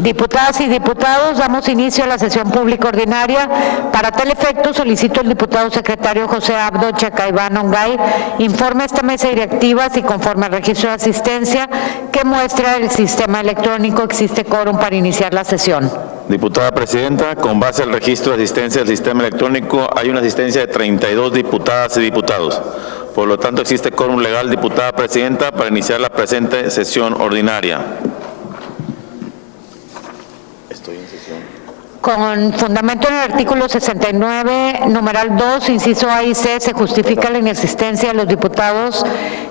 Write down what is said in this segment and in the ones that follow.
Diputadas y diputados, damos inicio a la sesión pública ordinaria. Para tal efecto, solicito al diputado secretario José Abdo Chacaibán Ongay informe a esta mesa directiva si conforme al registro de asistencia que muestra el sistema electrónico existe quórum para iniciar la sesión. Diputada Presidenta, con base al registro de asistencia del sistema electrónico hay una asistencia de 32 diputadas y diputados. Por lo tanto, existe quórum legal, diputada Presidenta, para iniciar la presente sesión ordinaria. Con fundamento en el artículo 69, numeral 2, inciso A y C, se justifica la inexistencia de los diputados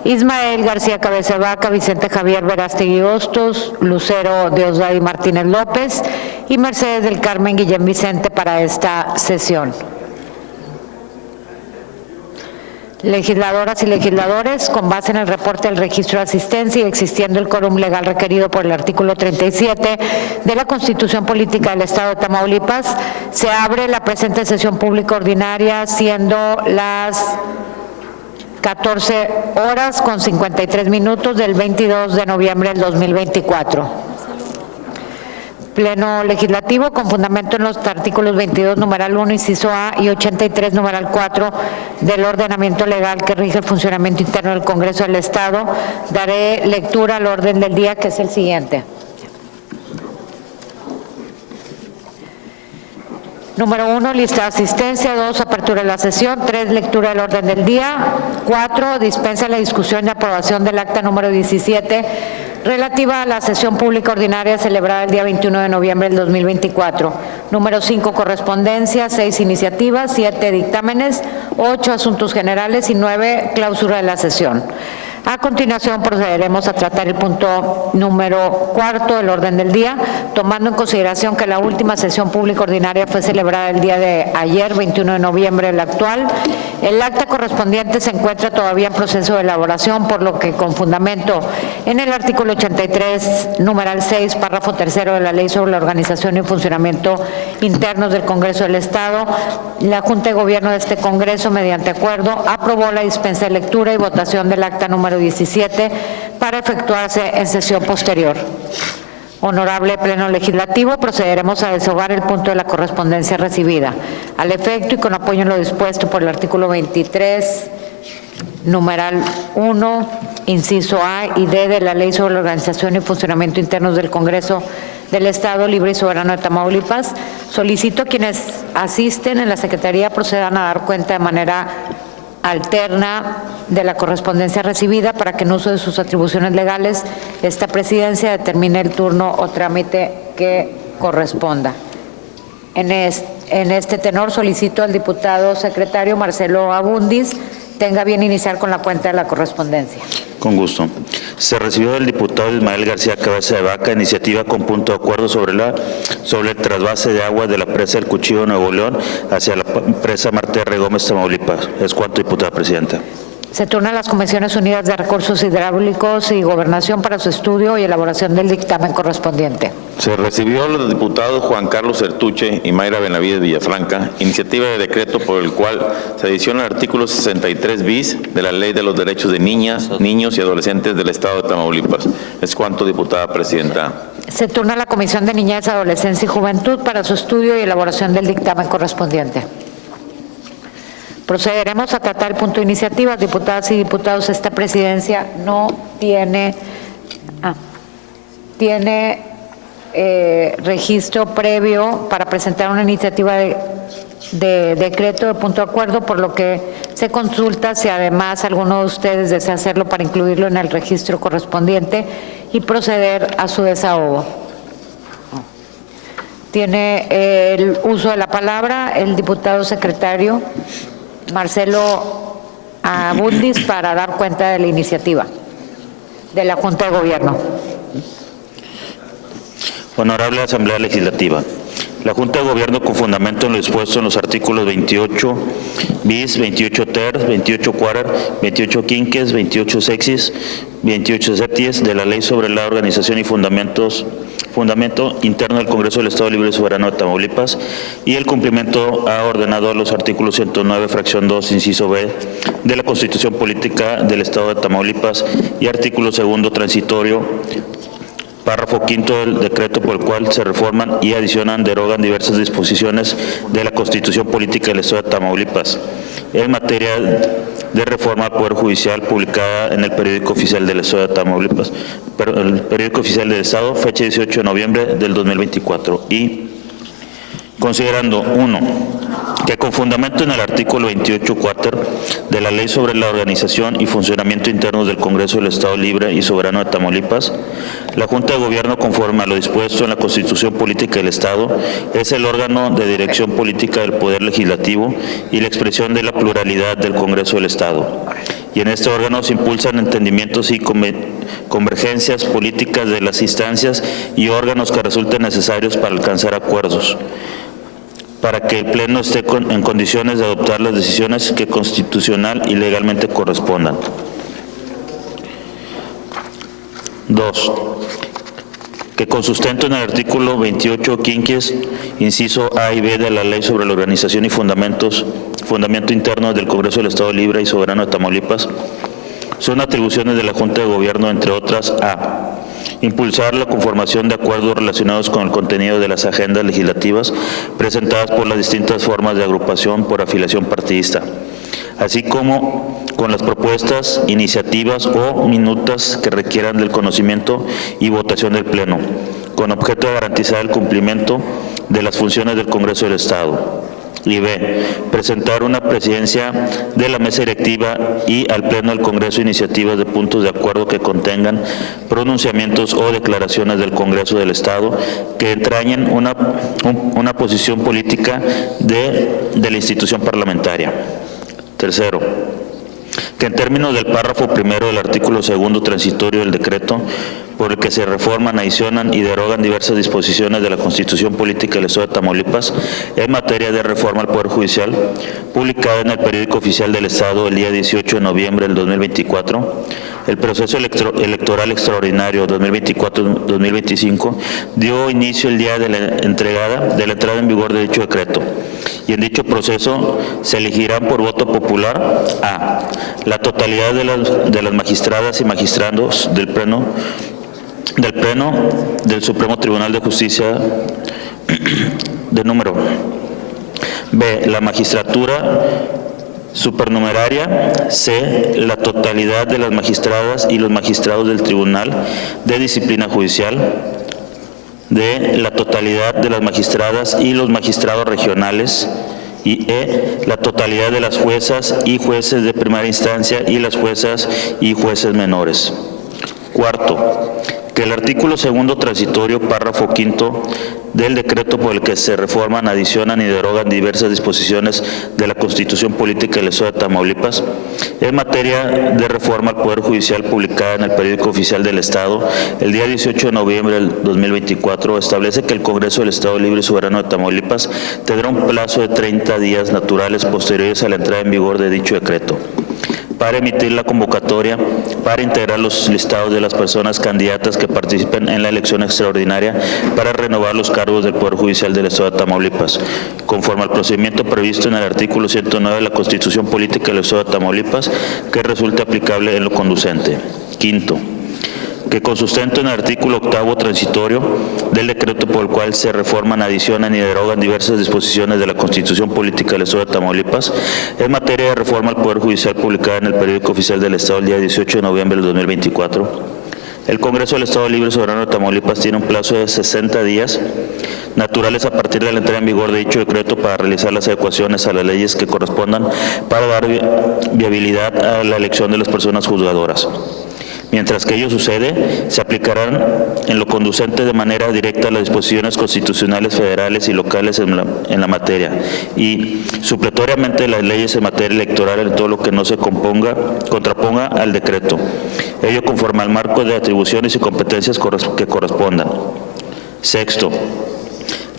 Ismael García Cabeza de Vaca, Vicente Javier Verástegui Hostos, Lucero Diosdado Martínez López y Mercedes del Carmen Guillén Vicente para esta sesión. Legisladoras y legisladores, con base en el reporte del registro de asistencia y existiendo el quórum legal requerido por el artículo 37 de la Constitución Política del Estado de Tamaulipas, se abre la presente sesión pública ordinaria siendo las 14 horas con 53 minutos del 22 de noviembre del 2024. Pleno Legislativo, con fundamento en los artículos 22, numeral 1, inciso A y 83, numeral 4 del ordenamiento legal que rige el funcionamiento interno del Congreso del Estado, daré lectura al orden del día, que es el siguiente. Número 1, lista de asistencia. 2, apertura de la sesión. 3, lectura del orden del día. 4, dispensa la discusión y aprobación del acta número 17 relativa a la sesión pública ordinaria celebrada el día 21 de noviembre del 2024. Número 5, correspondencia. 6, iniciativas. 7, dictámenes. 8, asuntos generales y 9, clausura de la sesión. A continuación procederemos a tratar el punto número 4 del orden del día, tomando en consideración que la última sesión pública ordinaria fue celebrada el día de ayer, 21 de noviembre del actual. El acta correspondiente se encuentra todavía en proceso de elaboración, por lo que con fundamento en el artículo 83, numeral 6, párrafo tercero de la Ley sobre la Organización y Funcionamiento Internos del Congreso del Estado, la Junta de Gobierno de este Congreso, mediante acuerdo, aprobó la dispensa de lectura y votación del acta número 17 para efectuarse en sesión posterior. Honorable Pleno Legislativo, procederemos a desahogar el punto de la correspondencia recibida. Al efecto y con apoyo en lo dispuesto por el artículo 23, numeral 1, inciso A y D de la Ley sobre la Organización y Funcionamiento Internos del Congreso del Estado Libre y Soberano de Tamaulipas, solicito a quienes asisten en la Secretaría procedan a dar cuenta de manera alterna de la correspondencia recibida para que en uso de sus atribuciones legales esta presidencia determine el turno o trámite que corresponda. En este tenor solicito al diputado secretario Marcelo Abundis tenga bien iniciar con la cuenta de la correspondencia. Con gusto. Se recibió del diputado Ismael García Cabeza de Vaca iniciativa con punto de acuerdo sobre el trasvase de agua de la presa del Cuchillo de Nuevo León hacia la presa Martí R. Gómez, Tamaulipas. Es cuanto, diputada Presidenta. Se turna a las Comisiones Unidas de Recursos Hidráulicos y Gobernación para su estudio y elaboración del dictamen correspondiente. Se recibió a los diputados Juan Carlos Sertuche y Mayra Benavides Villafranca iniciativa de decreto por el cual se adiciona el artículo 63 bis de la Ley de los Derechos de Niñas, Niños y Adolescentes del Estado de Tamaulipas. Es cuanto, diputada Presidenta. Se turna a la Comisión de Niñez, Adolescencia y Juventud para su estudio y elaboración del dictamen correspondiente. Procederemos a tratar el punto de iniciativa. Diputadas y diputados, esta presidencia no tiene registro previo para presentar una iniciativa de decreto de punto de acuerdo, por lo que se consulta si además alguno de ustedes desea hacerlo para incluirlo en el registro correspondiente y proceder a su desahogo. Tiene el uso de la palabra el diputado secretario Marcelo Abundis para dar cuenta de la iniciativa de la Junta de Gobierno. Honorable Asamblea Legislativa. La Junta de Gobierno, con fundamento en lo dispuesto en los artículos 28 bis, 28 ter, 28 cuarar, 28 quinques, 28 sexis, 28 septies de la Ley sobre la Organización y Fundamento Interno del Congreso del Estado Libre y Soberano de Tamaulipas y el cumplimiento ha ordenado a los artículos 109, fracción 2, inciso B de la Constitución Política del Estado de Tamaulipas y artículo 2 transitorio párrafo quinto del decreto por el cual se reforman y adicionan, derogan diversas disposiciones de la Constitución Política del Estado de Tamaulipas en materia de reforma al Poder Judicial, publicada en el Periódico Oficial del Estado de Tamaulipas, el Periódico Oficial del Estado, fecha 18 de noviembre del 2024. Y considerando, 1, que con fundamento en el artículo 28 cuarter de la Ley sobre la Organización y Funcionamiento Internos del Congreso del Estado Libre y Soberano de Tamaulipas, la Junta de Gobierno, conforme a lo dispuesto en la Constitución Política del Estado, es el órgano de dirección política del Poder Legislativo y la expresión de la pluralidad del Congreso del Estado. Y en este órgano se impulsan entendimientos y convergencias políticas de las instancias y órganos que resulten necesarios para alcanzar acuerdos, para que el Pleno esté en condiciones de adoptar las decisiones que constitucional y legalmente correspondan. 2. Que con sustento en el artículo 28 quinquies, inciso A y B de la Ley sobre la Organización y Fundamento Interno del Congreso del Estado Libre y Soberano de Tamaulipas, son atribuciones de la Junta de Gobierno, entre otras, a impulsar la conformación de acuerdos relacionados con el contenido de las agendas legislativas presentadas por las distintas formas de agrupación por afiliación partidista, así como con las propuestas, iniciativas o minutas que requieran del conocimiento y votación del Pleno, con objeto de garantizar el cumplimiento de las funciones del Congreso del Estado. Y B, presentar una presidencia de la mesa directiva y al Pleno del Congreso iniciativas de puntos de acuerdo que contengan pronunciamientos o declaraciones del Congreso del Estado que entrañen una posición política de la institución parlamentaria. 3. Que en términos del párrafo primero del artículo 2 transitorio del decreto, por el que se reforman, adicionan y derogan diversas disposiciones de la Constitución Política del Estado de Tamaulipas en materia de reforma al Poder Judicial, publicada en el Periódico Oficial del Estado el día 18 de noviembre del 2024, el proceso electoral extraordinario 2024-2025 dio inicio el día de la entrada en vigor de dicho decreto, y en dicho proceso se elegirán por voto popular a la totalidad de las magistradas y magistrados del Pleno del Supremo Tribunal de Justicia de número. B, la magistratura supernumeraria. C, la totalidad de las magistradas y los magistrados del Tribunal de Disciplina Judicial. D, la totalidad de las magistradas y los magistrados regionales. Y E, la totalidad de las juezas y jueces de primera instancia y las juezas y jueces menores. 4. Que el artículo 2 transitorio, párrafo quinto del decreto por el que se reforman, adicionan y derogan diversas disposiciones de la Constitución Política del Estado de Tamaulipas en materia de reforma al Poder Judicial, publicada en el Periódico Oficial del Estado el día 18 de noviembre del 2024, establece que el Congreso del Estado Libre y Soberano de Tamaulipas tendrá un plazo de 30 días naturales posteriores a la entrada en vigor de dicho decreto para emitir la convocatoria para integrar los listados de las personas candidatas que participen en la elección extraordinaria para renovar los cargos del Poder Judicial del Estado de Tamaulipas, conforme al procedimiento previsto en el artículo 109 de la Constitución Política del Estado de Tamaulipas, que resulte aplicable en lo conducente. 5. Que con sustento en el artículo 8 transitorio del decreto por el cual se reforman, adicionan y derogan diversas disposiciones de la Constitución Política del Estado de Tamaulipas en materia de reforma al Poder Judicial, publicada en el Periódico Oficial del Estado el día 18 de noviembre del 2024, el Congreso del Estado Libre y Soberano de Tamaulipas tiene un plazo de 60 días naturales a partir de la entrada en vigor de dicho decreto para realizar las adecuaciones a las leyes que correspondan para dar viabilidad a la elección de las personas juzgadoras. Mientras que ello sucede, se aplicarán en lo conducente de manera directa las disposiciones constitucionales federales y locales en la materia y supletoriamente las leyes en materia electoral en todo lo que no se contraponga al decreto, ello conforme al marco de atribuciones y competencias que correspondan. 6.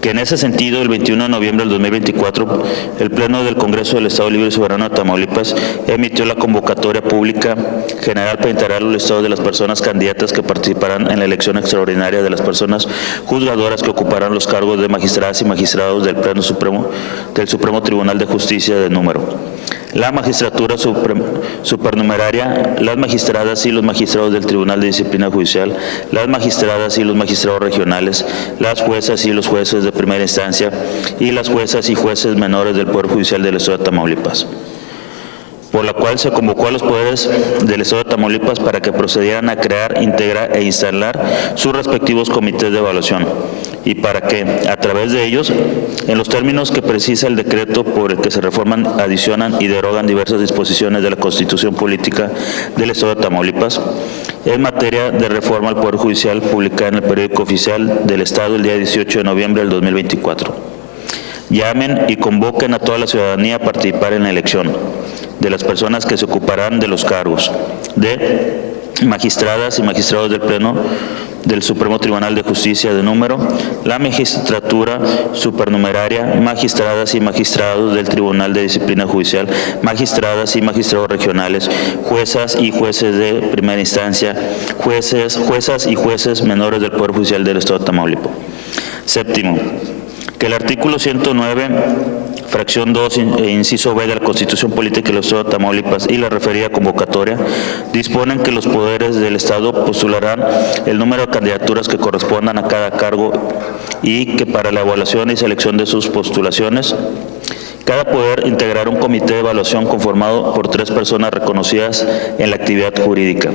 Que en ese sentido, el 21 de noviembre del 2024, el Pleno del Congreso del Estado Libre y Soberano de Tamaulipas emitió la convocatoria pública general para integrar los listados de las personas candidatas que participarán en la elección extraordinaria de las personas juzgadoras que ocuparán los cargos de magistradas y magistrados del Pleno Supremo del Supremo Tribunal de Justicia de número. la magistratura supernumeraria, las magistradas y los magistrados del Tribunal de Disciplina Judicial, las magistradas y los magistrados regionales, las juezas y los jueces de primera instancia y las juezas y jueces menores del Poder Judicial del Estado de Tamaulipas, por la cual se convocó a los poderes del Estado de Tamaulipas para que procedieran a crear, integrar e instalar sus respectivos comités de evaluación y para que, a través de ellos, en los términos que precisa el decreto por el que se reforman, adicionan y derogan diversas disposiciones de la Constitución Política del Estado de Tamaulipas, en materia de reforma al Poder Judicial publicada en el Periódico Oficial del Estado el día 18 de noviembre del 2024. Llamen y convoquen a toda la ciudadanía a participar en la elección de las personas que se ocuparán de los cargos de magistradas y magistrados del Pleno del Supremo Tribunal de Justicia de número, la magistratura supernumeraria, magistradas y magistrados del Tribunal de Disciplina Judicial, magistradas y magistrados regionales, juezas y jueces de primera instancia, juezas y jueces menores del Poder Judicial del Estado de Tamaulipas. Séptimo, que el artículo 109, fracción 2, inciso B de la Constitución Política del Estado de Tamaulipas y la referida convocatoria disponen que los poderes del Estado postularán el número de candidaturas que correspondan a cada cargo y que para la evaluación y selección de sus postulaciones, cada poder integrará un comité de evaluación conformado por 3 personas reconocidas en la actividad jurídica,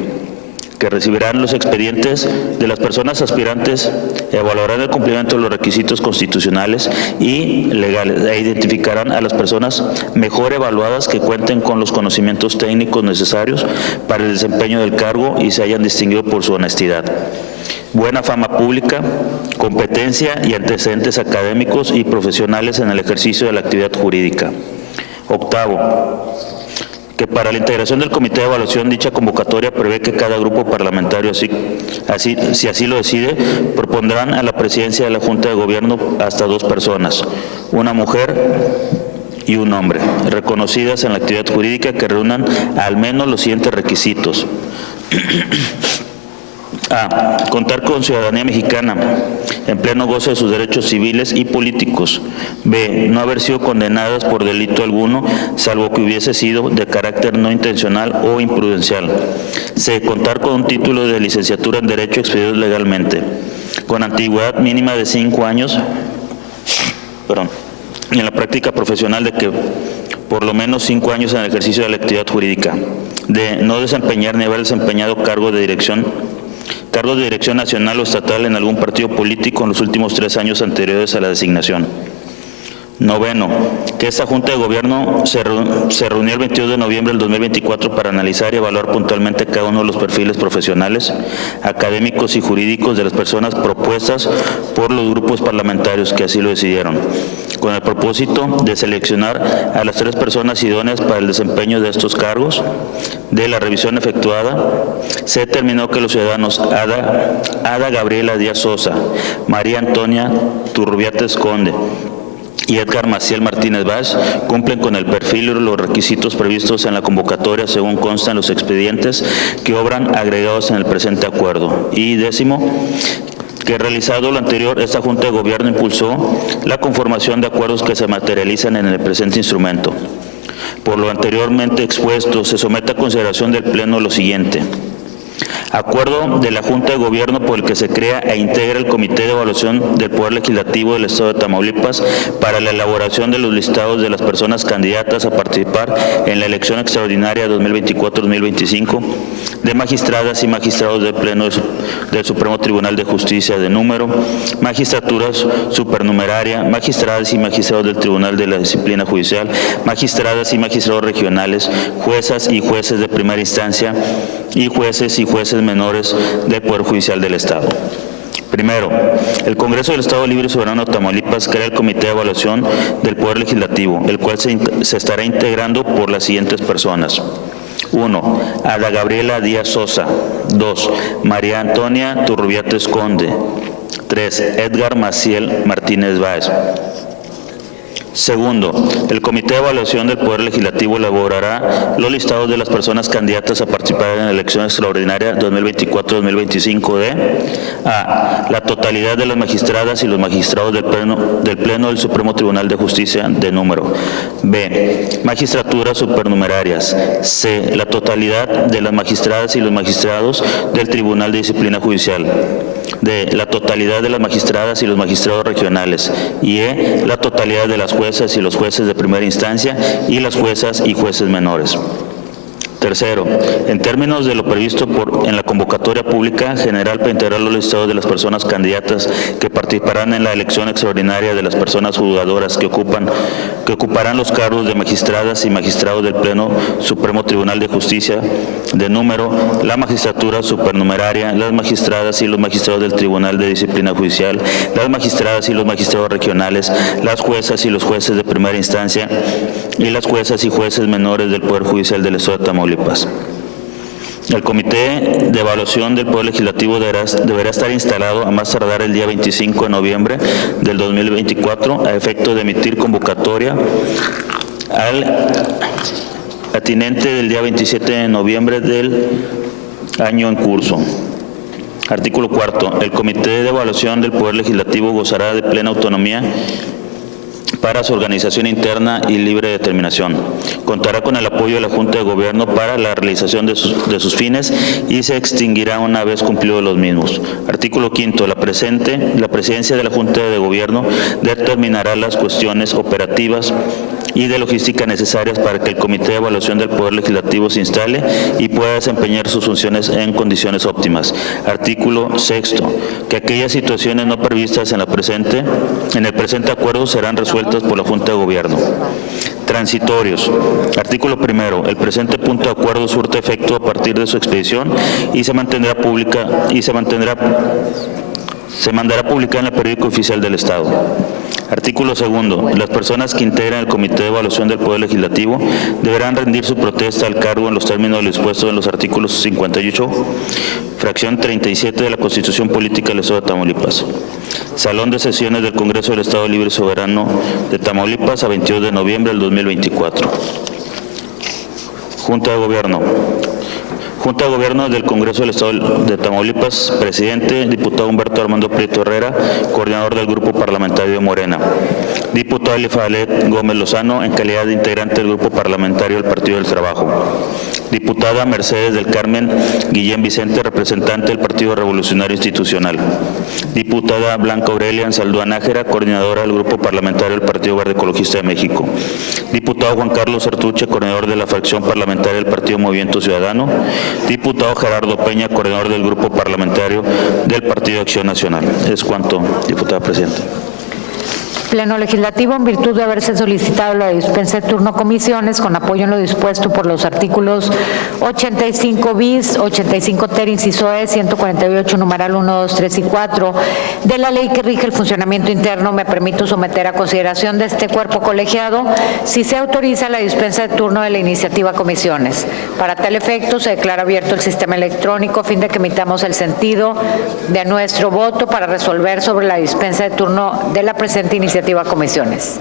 que recibirán los expedientes de las personas aspirantes, evaluarán el cumplimiento de los requisitos constitucionales y legales e identificarán a las personas mejor evaluadas que cuenten con los conocimientos técnicos necesarios para el desempeño del cargo y se hayan distinguido por su honestidad, buena fama pública, competencia y antecedentes académicos y profesionales en el ejercicio de la actividad jurídica. Octavo, que para la integración del comité de evaluación dicha convocatoria prevé que cada grupo parlamentario, si así lo decide, propondrán a la presidencia de la Junta de Gobierno hasta 2 personas, una mujer y un hombre, reconocidas en la actividad jurídica que reúnan al menos los siguientes requisitos. A. Contar con ciudadanía mexicana, en pleno goce de sus derechos civiles y políticos. B. No haber sido condenadas por delito alguno, salvo que hubiese sido de carácter no intencional o imprudencial. C. Contar con un título de licenciatura en Derecho expedido legalmente, con antigüedad mínima de 5 años, en la práctica profesional de que por lo menos 5 años en el ejercicio de la actividad jurídica. D. No desempeñar ni haber desempeñado cargo de dirección nacional o estatal en algún partido político en los últimos 3 años anteriores a la designación. Noveno, que esta Junta de Gobierno se reunió el 22 de noviembre del 2024 para analizar y evaluar puntualmente cada uno de los perfiles profesionales, académicos y jurídicos de las personas propuestas por los grupos parlamentarios que así lo decidieron, con el propósito de seleccionar a las 3 personas idóneas para el desempeño de estos cargos. De la revisión efectuada, se determinó que los ciudadanos Ada Gabriela Díaz Sosa, María Antonia Turrubiates Conde y Edgar Maciel Martínez Báez cumplen con el perfil y los requisitos previstos en la convocatoria según consta en los expedientes que obran agregados en el presente acuerdo. Y décimo, que realizado lo anterior, esta Junta de Gobierno impulsó la conformación de acuerdos que se materializan en el presente instrumento. Por lo anteriormente expuesto, se somete a consideración del Pleno lo siguiente. Acuerdo de la Junta de Gobierno por el que se crea e integra el Comité de Evaluación del Poder Legislativo del Estado de Tamaulipas para la elaboración de los listados de las personas candidatas a participar en la elección extraordinaria 2024-2025 de magistradas y magistrados del Pleno del Supremo Tribunal de Justicia de número, magistraturas supernumeraria, magistradas y magistrados del Tribunal de la Disciplina Judicial, magistradas y magistrados regionales, juezas y jueces de primera instancia y jueces menores del Poder Judicial del Estado. Primero, el Congreso del Estado Libre y Soberano de Tamaulipas crea el Comité de Evaluación del Poder Legislativo, el cual se estará integrando por las siguientes personas. 1. Ada Gabriela Díaz Sosa. 2. María Antonia Turrubiates Conde. 3. Edgar Maciel Martínez Báez. Segundo, el Comité de Evaluación del Poder Legislativo elaborará los listados de las personas candidatas a participar en la elección extraordinaria 2024-2025 de a. La totalidad de las magistradas y los magistrados del Pleno del Supremo Tribunal de Justicia de número. B. Magistraturas supernumerarias. C. La totalidad de las magistradas y los magistrados del Tribunal de Disciplina Judicial. D. La totalidad de las magistradas y los magistrados regionales. Y E. La totalidad de las juezas y los jueces de primera instancia y las juezas y jueces menores. Tercero, en términos de lo previsto en la convocatoria pública general para integrar los listados de las personas candidatas que participarán en la elección extraordinaria de las personas juzgadoras que ocuparán los cargos de magistradas y magistrados del Pleno Supremo Tribunal de Justicia de número, la magistratura supernumeraria, las magistradas y los magistrados del Tribunal de Disciplina Judicial, las magistradas y los magistrados regionales, las juezas y los jueces de primera instancia y las juezas y jueces menores del Poder Judicial del Estado de Tamaulipas. El Comité de Evaluación del Poder Legislativo deberá estar instalado a más tardar el día 25 de noviembre del 2024 a efecto de emitir convocatoria al atinente del día 27 de noviembre del año en curso. Artículo 4. El Comité de Evaluación del Poder Legislativo gozará de plena autonomía para su organización interna y libre determinación. Contará con el apoyo de la Junta de Gobierno para la realización de sus fines y se extinguirá una vez cumplidos los mismos. Artículo 5. La presidencia de la Junta de Gobierno determinará las cuestiones operativas y de logística necesarias para que el Comité de Evaluación del Poder Legislativo se instale y pueda desempeñar sus funciones en condiciones óptimas. Artículo 6. Que aquellas situaciones no previstas en el presente acuerdo serán resueltas por la Junta de Gobierno. Transitorios. Artículo 1. El presente punto de acuerdo surte efecto a partir de su expedición y se mandará publicada en el periódico oficial del Estado. Artículo 2. Las personas que integran el Comité de Evaluación del Poder Legislativo deberán rendir su protesta al cargo en los términos dispuestos en los artículos 58, fracción 37 de la Constitución Política del Estado de Tamaulipas. Salón de sesiones del Congreso del Estado Libre y Soberano de Tamaulipas a 22 de noviembre del 2024. Junta de Gobierno. Junta de Gobierno del Congreso del Estado de Tamaulipas, presidente, diputado Humberto Armando Prieto Herrera, coordinador del Grupo Parlamentario de Morena. Diputado Elifalet Gómez Lozano, en calidad de integrante del Grupo Parlamentario del Partido del Trabajo. Diputada Mercedes del Carmen Guillén Vicente, representante del Partido Revolucionario Institucional. Diputada Blanca Aurelia Ansaldúa Nájera, coordinadora del Grupo Parlamentario del Partido Verde Ecologista de México. Diputado Juan Carlos Sertuche, coordinador de la fracción parlamentaria del Partido Movimiento Ciudadano. Diputado Gerardo Peña, coordinador del Grupo Parlamentario del Partido Acción Nacional. Es cuanto, diputada presidenta. Pleno Legislativo, en virtud de haberse solicitado la dispensa de turno comisiones con apoyo en lo dispuesto por los artículos 85 bis, 85 ter, inciso E, 148, numeral 1, 2, 3 y 4 de la ley que rige el funcionamiento interno, me permito someter a consideración de este cuerpo colegiado si se autoriza la dispensa de turno de la iniciativa comisiones. Para tal efecto, se declara abierto el sistema electrónico a fin de que emitamos el sentido de nuestro voto para resolver sobre la dispensa de turno de la presente iniciativa comisiones.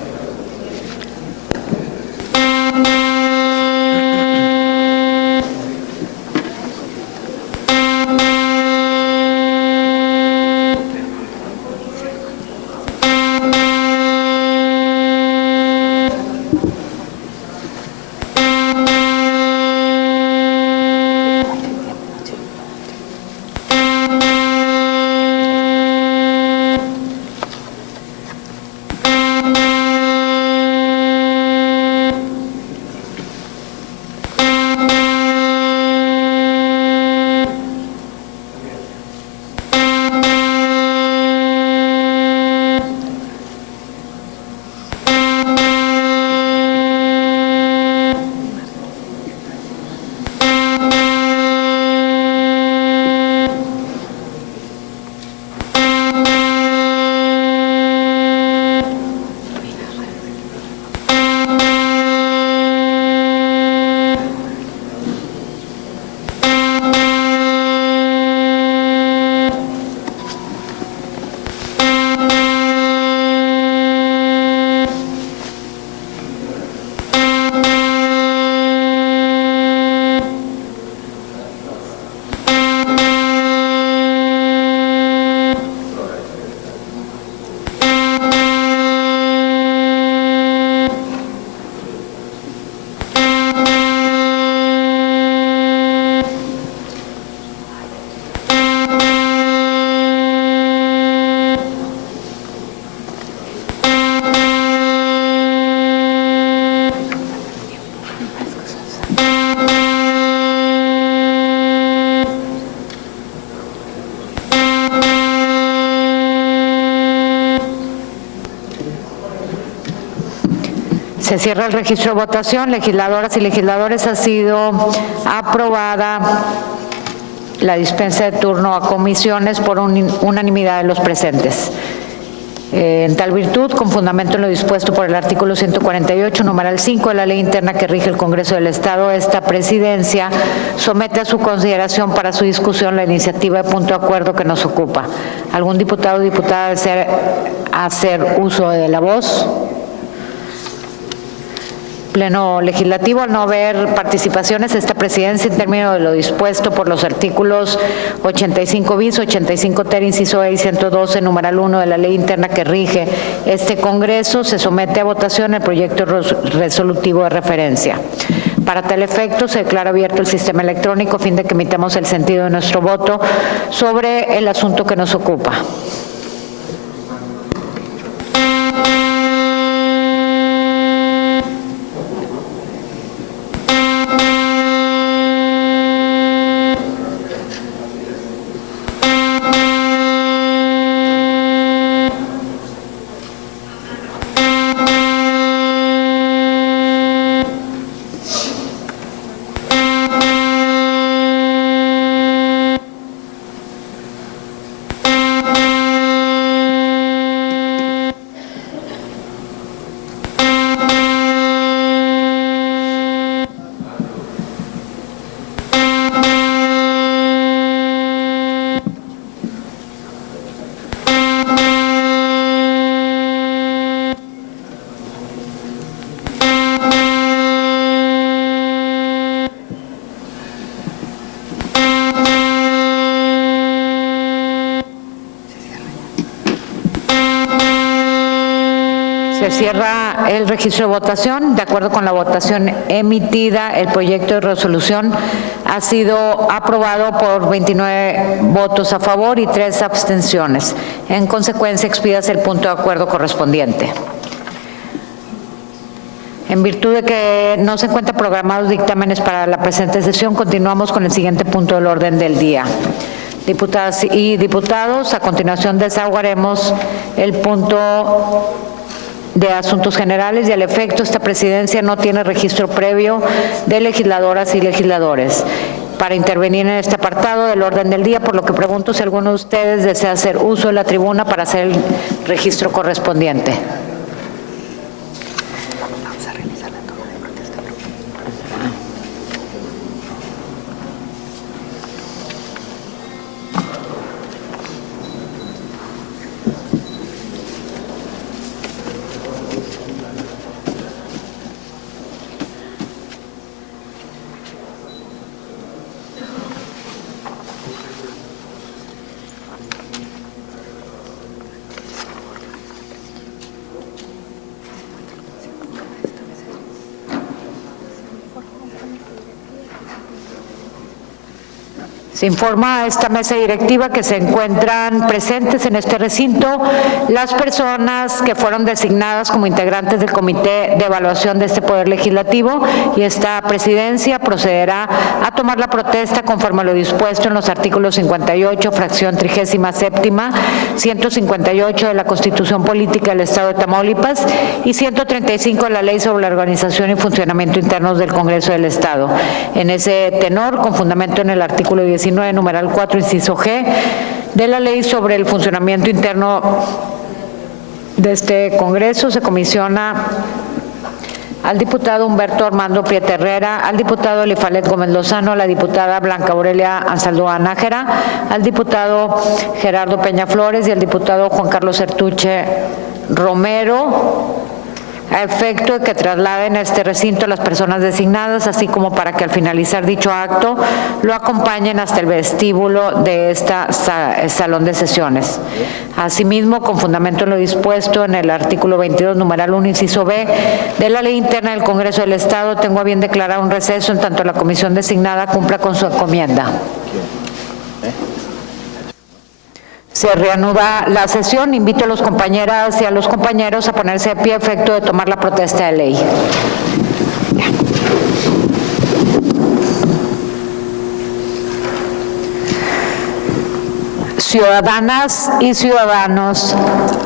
Se cierra el registro de votación. Legisladoras y legisladores, ha sido aprobada la dispensa de turno a comisiones por unanimidad de los presentes. En tal virtud, con fundamento en lo dispuesto por el artículo 148, numeral 5 de la Ley Interna que rige el Congreso del Estado, esta presidencia somete a su consideración para su discusión la iniciativa de punto de acuerdo que nos ocupa. ¿Algún diputado o diputada desea hacer uso de la voz? Pleno Legislativo, al no haber participaciones, esta presidencia, en términos de lo dispuesto por los artículos 85 bis, 85 ter, inciso E y 112, numeral 1 de la Ley Interna que rige este Congreso, se somete a votación el proyecto resolutivo de referencia. Para tal efecto, se declara abierto el sistema electrónico a fin de que emitamos el sentido de nuestro voto sobre el asunto que nos ocupa. Se cierra el registro de votación. De acuerdo con la votación emitida, el proyecto de resolución ha sido aprobado por 29 votos a favor y 3 abstenciones. En consecuencia, expídase el punto de acuerdo correspondiente. En virtud de que no se encuentran programados dictámenes para la presente sesión, continuamos con el siguiente punto del orden del día. Diputadas y diputados, a continuación desahogaremos el punto de Asuntos Generales y al efecto esta presidencia no tiene registro previo de legisladoras y legisladores para intervenir en este apartado del orden del día, por lo que pregunto si alguno de ustedes desea hacer uso de la tribuna para hacer el registro correspondiente. Se informa a esta mesa directiva que se encuentran presentes en este recinto las personas que fueron designadas como integrantes del Comité de Evaluación de este Poder Legislativo, y esta presidencia procederá a tomar la protesta conforme a lo dispuesto en los artículos 58, fracción 37ª, 158 de la Constitución Política del Estado de Tamaulipas y 135 de la Ley sobre la Organización y Funcionamiento Internos del Congreso del Estado. En ese tenor, con fundamento en el artículo 19, numeral 4, inciso G, de la Ley sobre el Funcionamiento Interno de este Congreso, se comisiona al diputado Humberto Armando Prieta Herrera, al diputado Elifalet Gómez Lozano, a la diputada Blanca Aurelia Anzaldúa Nájera, al diputado Gerardo Peña Flores y al diputado Juan Carlos Sertuche Romero, a efecto de que trasladen a este recinto las personas designadas, así como para que al finalizar dicho acto lo acompañen hasta el vestíbulo de esta salón de sesiones. Asimismo, con fundamento en lo dispuesto en el artículo 22, numeral 1, inciso B, de la Ley Interna del Congreso del Estado, tengo a bien declarar un receso en tanto la comisión designada cumpla con su encomienda. Se reanuda la sesión. Invito a las compañeras y a los compañeros a ponerse de pie a efecto de tomar la protesta de ley. Ciudadanas y ciudadanos,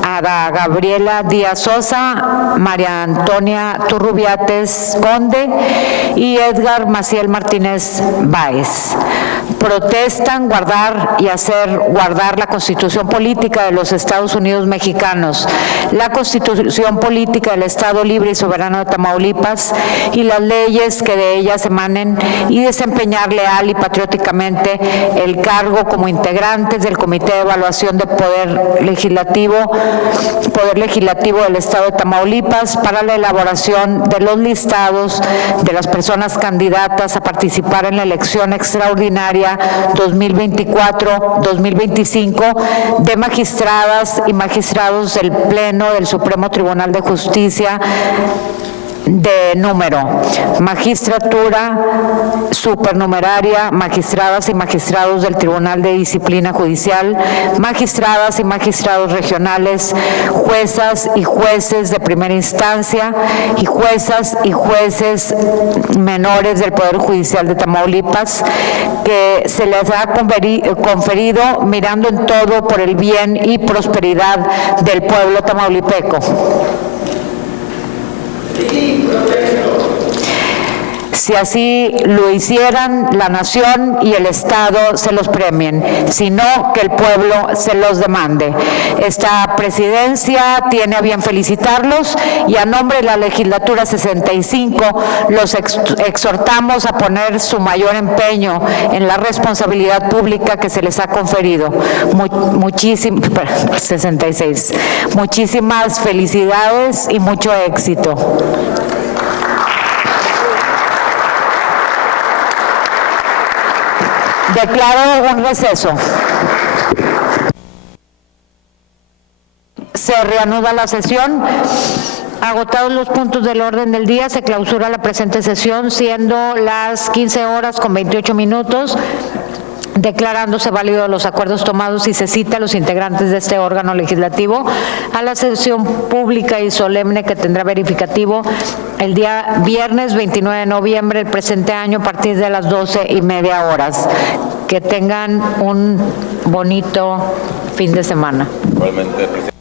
a Ada Gabriela Díaz Sosa, María Antonia Turrubiates Conde y Edgar Maciel Martínez Báez. Protestan guardar y hacer guardar la Constitución Política de los Estados Unidos Mexicanos, la Constitución Política del Estado Libre y Soberano de Tamaulipas y las leyes que de ellas emanen, y desempeñar leal y patrióticamente el cargo como integrantes del Comité de Evaluación del Poder Legislativo del Estado de Tamaulipas para la elaboración de los listados de las personas candidatas a participar en la elección extraordinaria 2024-2025 de magistradas y magistrados del Pleno del Supremo Tribunal de Justicia de número, magistratura supernumeraria, magistradas y magistrados del Tribunal de Disciplina Judicial, magistradas y magistrados regionales, juezas y jueces de primera instancia y juezas y jueces menores del Poder Judicial de Tamaulipas, que se les ha conferido mirando en todo por el bien y prosperidad del pueblo tamaulipeco. Si así lo hicieran, la nación y el Estado se los premien, sino que el pueblo se los demande. Esta presidencia tiene a bien felicitarlos y a nombre de la legislatura 65 los exhortamos a poner su mayor empeño en la responsabilidad pública que se les ha conferido. 66. Muchísimas felicidades y mucho éxito. Declaro un receso. Se reanuda la sesión. Agotados los puntos del orden del día, se clausura la presente sesión, siendo las 15:28, declarándose válidos los acuerdos tomados, y se cita a los integrantes de este órgano legislativo a la sesión pública y solemne que tendrá verificativo el día viernes 29 de noviembre del presente año a partir de las 12:30 horas. Que tengan un bonito fin de semana. Igualmente.